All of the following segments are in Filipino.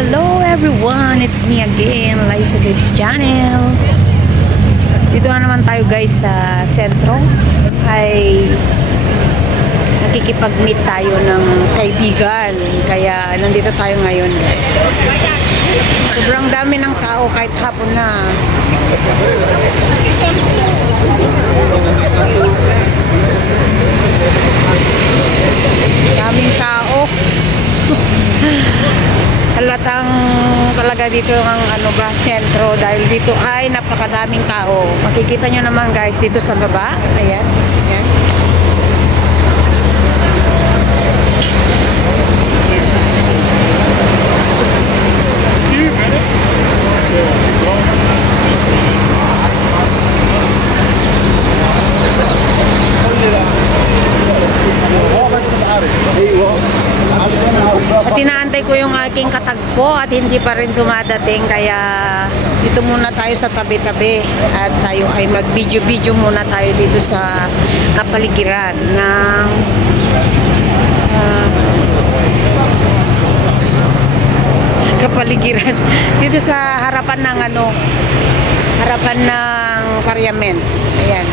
Hello everyone, it's me again, Liza Babes Channel. Dito na naman tayo guys sa sentro. Ay nakikipag-meet tayo ng kaibigan. Kaya nandito tayo ngayon guys. Sobrang dami ng tao kahit hapon na. Daming tao. Halatang talaga dito ang sentro dahil dito ay napakadaming tao. Makikita nyo naman guys dito sa baba. Ayan. Ayan. At inaantay ko yung aking katagpo at hindi pa rin dumadating, kaya dito muna tayo sa tabi-tabi at tayo ay mag-video-video muna tayo dito sa kapaligiran ng kapaligiran dito sa harapan ng harapan ng parliament. Ayan.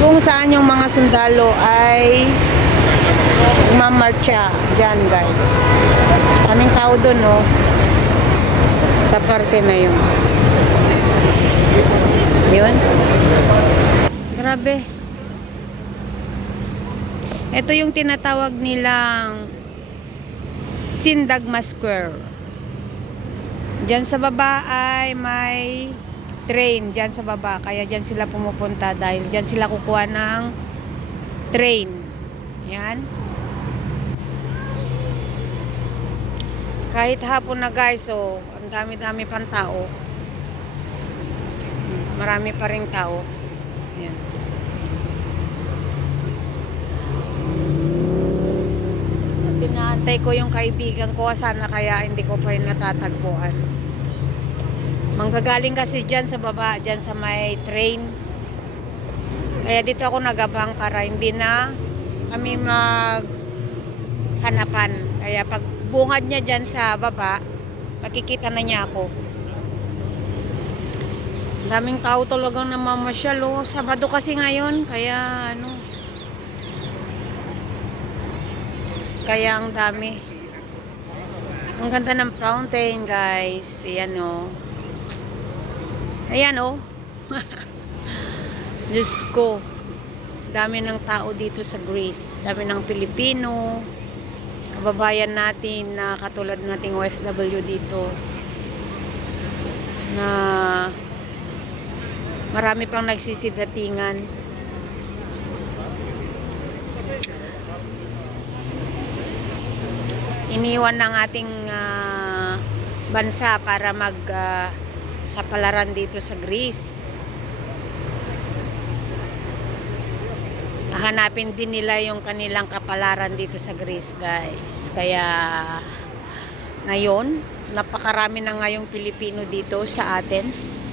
Kung saan yung mga sundalo ay mamarcha dyan guys. Kaming tao doon sa parte na yun. Yun. Grabe. Ito yung tinatawag nilang Sindagma Square. Dyan sa baba ay may train dyan sa baba, kaya dyan sila pumupunta dahil dyan sila kukuha ng train. Yan. Kahit hapon na guys, ang dami-dami pang tao. Marami pa ring tao. Yan. Tinaantay ko yung kaibigan ko, sana kaya hindi ko pa rin natatagpuan. Manggagaling kasi dyan sa baba, dyan sa may train. Kaya dito ako nagabang para hindi na kami maghanapan. Kaya pag bungad niya dyan sa baba, makikita na niya ako. Daming tao talagang namamasyal. Sabado kasi ngayon, kaya kaya ang dami. Ang ganda ng fountain guys. Ayan ayan Diyos ko, dami ng tao dito sa Greece. Dami ng Pilipino, kababayan natin na katulad nating OFW dito, na marami pang nagsisidatingan. Iniwan ng ating bansa para sa palaran dito sa Greece. Hanapin din nila yung kanilang kapalaran dito sa Greece guys. Kaya ngayon napakarami na ngayong Pilipino dito sa Athens.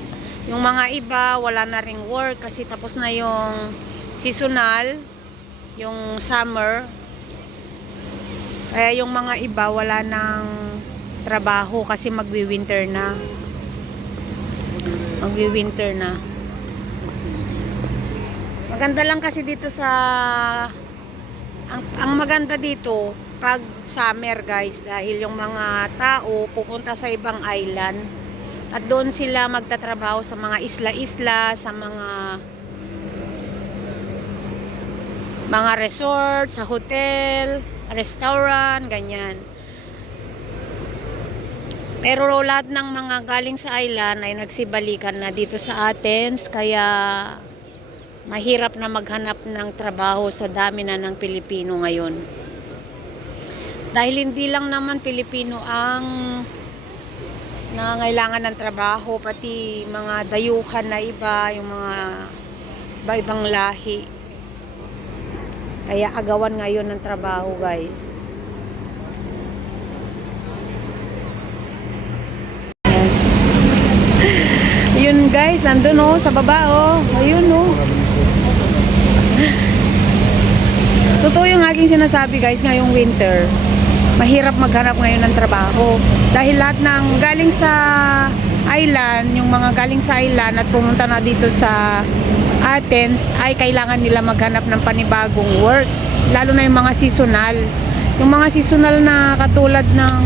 Yung mga iba wala na ring work kasi tapos na yung seasonal, yung summer. Kaya yung mga iba wala nang trabaho kasi magwi-winter na. Magwi-winter na. Maganda lang kasi dito ang maganda dito pag summer guys, dahil yung mga tao pupunta sa ibang island at doon sila magtatrabaho sa mga isla-isla, sa mga resort, sa hotel, restaurant, ganyan. Pero lahat ng mga galing sa island ay nagsibalikan na dito sa Athens, kaya mahirap na maghanap ng trabaho sa dami na ng Pilipino ngayon. Dahil hindi lang naman Pilipino ang nangangailangan ng trabaho, pati mga dayuhan na iba, yung mga iba-ibang lahi. Kaya agawan ngayon ng trabaho guys. Yun guys, andun sa baba ayun Totoo yung aking sinasabi guys, ngayong winter mahirap maghanap ngayon ng trabaho. Dahil lahat ng galing sa island, yung mga galing sa island at pumunta na dito sa Athens, ay kailangan nila maghanap ng panibagong work. Lalo na yung mga seasonal. Yung mga seasonal na katulad ng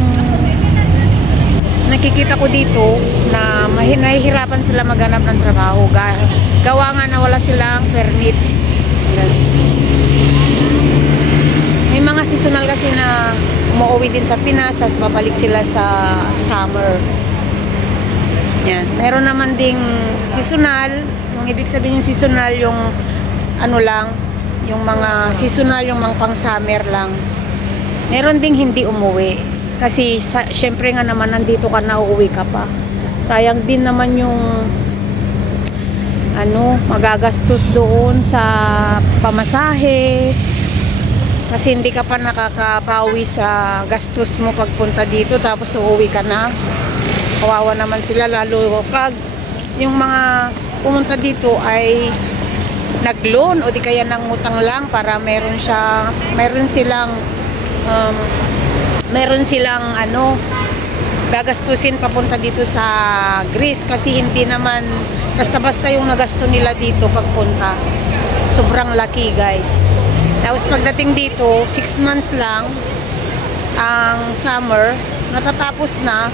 nakikita ko dito na mahihirapan sila maghanap ng trabaho. Gawa nga na wala silang permit. May mga seasonal kasi na umuwi din sa Pinas, tapos babalik sila sa summer. Yan. Meron naman ding seasonal. Yung ibig sabihin yung seasonal, yung ano lang, yung mga seasonal, yung mga pang summer lang. Meron ding hindi umuwi. Kasi syempre nga naman nandito ka na, uuwi ka pa. Sayang din naman yung magagastos doon sa pamasahe. Kasi hindi ka pa nakakabawi sa gastos mo pagpunta dito, tapos uuwi ka na. Kawawa naman sila, lalo pag yung mga pumunta dito ay nag-loan o di kaya nangutang lang para meron silang gagastusin papunta dito sa Greece, kasi hindi naman basta-basta yung nagasto nila dito pagpunta. Sobrang laki, guys. Tapos pagdating dito, 6 months lang ang summer, natatapos na,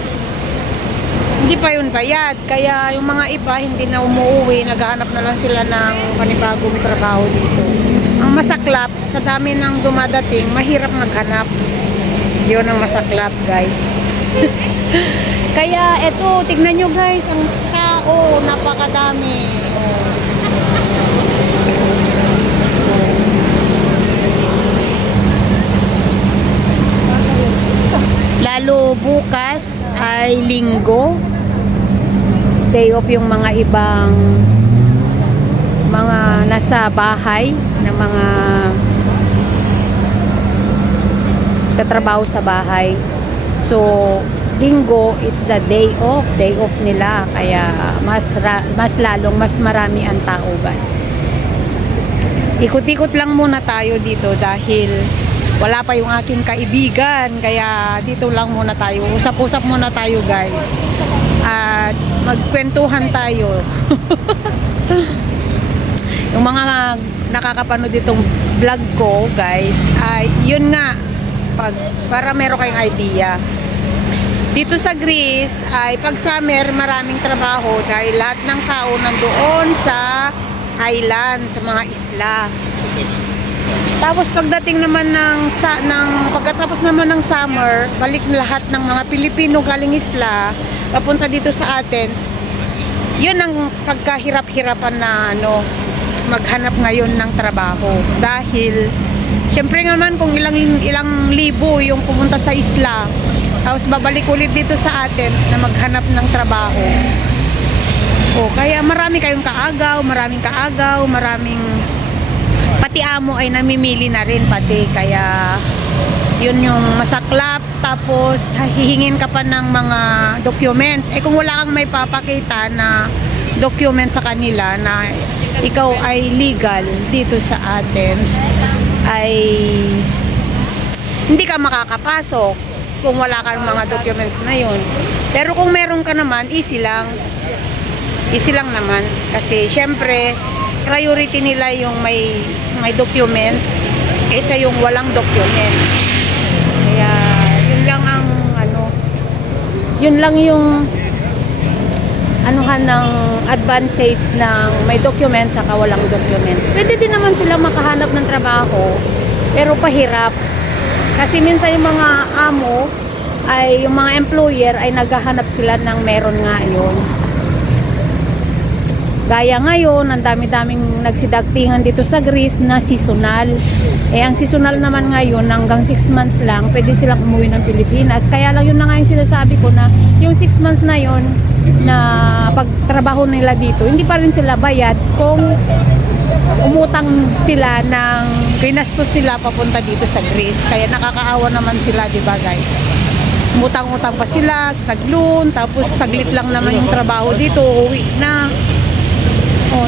hindi pa yun bayad. Kaya yung mga iba hindi na umuwi, naghahanap na lang sila ng panibagong trabaho dito. Ang masaklap, sa dami ng dumadating, mahirap maghanap. Yun ang masaklap, guys. Kaya eto, tignan nyo guys, ang tao, napakadami. Lalo bukas ay linggo, day off yung mga ibang mga nasa bahay na mga katrabaho sa bahay. So linggo, it's the day off nila, kaya mas marami ang tao, guys. Ikot-ikot lang muna tayo dito dahil wala pa yung aking kaibigan, kaya dito lang muna tayo, usap-usap muna tayo, guys, at magkwentuhan tayo. Yung mga nakakapanood ditong vlog ko, guys, ay yun nga, para meron kayong idea. Dito sa Greece ay pag summer maraming trabaho dahil lahat ng tao nandoon sa island, sa mga isla. Tapos pagdating naman pagkatapos naman ng summer, balik lahat ng mga Pilipino galing isla papunta dito sa Athens. Yun ang pagkahirap-hirapan na maghanap ngayon ng trabaho. Dahil syempre naman kung ilang libo yung pumunta sa isla, tapos babalik ulit dito sa Athens na maghanap ng trabaho. Kaya maraming pati amo ay namimili na rin pati, kaya yun yung masaklap. Tapos hihingin ka pa ng mga document, kung wala kang may papakita na document sa kanila na ikaw ay legal dito sa Athens, ay hindi ka makakapasok kung wala kang mga documents na yun. Pero kung meron ka naman, easy lang naman, kasi syempre priority nila yung may document kaysa yung walang document. Kaya yun lang yung anuhan ng advantage ng may documents saka walang documents. Pwede din naman sila makahanap ng trabaho, pero pahirap. Kasi minsan yung mga amo ay yung mga employer ay naghahanap sila ng meron nga yun. Gaya ngayon, ang dami-daming nagsidagtingan dito sa Greece na seasonal. Ang seasonal naman ngayon, hanggang 6 months lang, pwede silang umuwi ng Pilipinas. Kaya lang yun na nga yung sinasabi ko, na yung 6 months na yun, na pagtrabaho nila dito, hindi pa rin sila bayad kung umutang sila ng ginastos nila papunta dito sa Greece. Kaya nakakaawa naman sila, di ba, guys? Umutang-utang pa sila, nag-loan, tapos saglit lang naman yung trabaho dito, uwi na.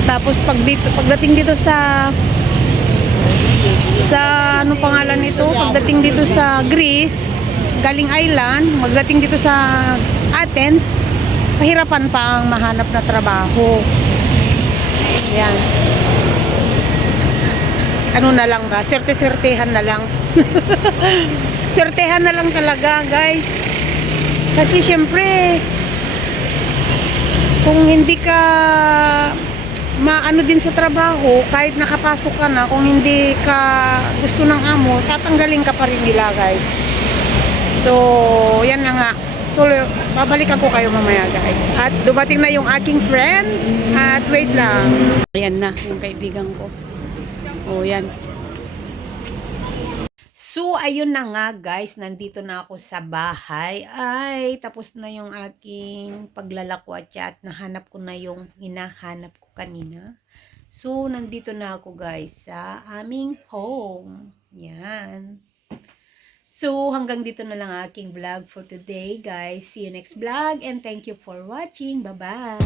Tapos pagdating dito sa anong pangalan nito? Pagdating dito sa Greece, galing island, magdating dito sa Athens, pahirapan pa ang mahanap na trabaho. Yan. Ano na lang ba? Serte-sertehan na lang. Sertehan na lang talaga, guys. Kasi syempre, kung hindi ka maano din sa trabaho, kahit nakapasok ka na, kung hindi ka gusto ng amo, tatanggalin ka pa rin nila, guys. So, yan na nga. Tuloy, babalikan ko kayo mamaya, guys. At dumating na yung aking friend. At wait lang. Ayan na, yung kaibigan ko. Oh, yan. So, ayun na nga, guys. Nandito na ako sa bahay. Ay, tapos na yung aking paglalakwatsa at nahanap ko na yung hinahanap ko kanina. So, nandito na ako, guys, sa aming home. Yan. So, hanggang dito na lang aking vlog for today, guys. See you next vlog and thank you for watching. Bye-bye!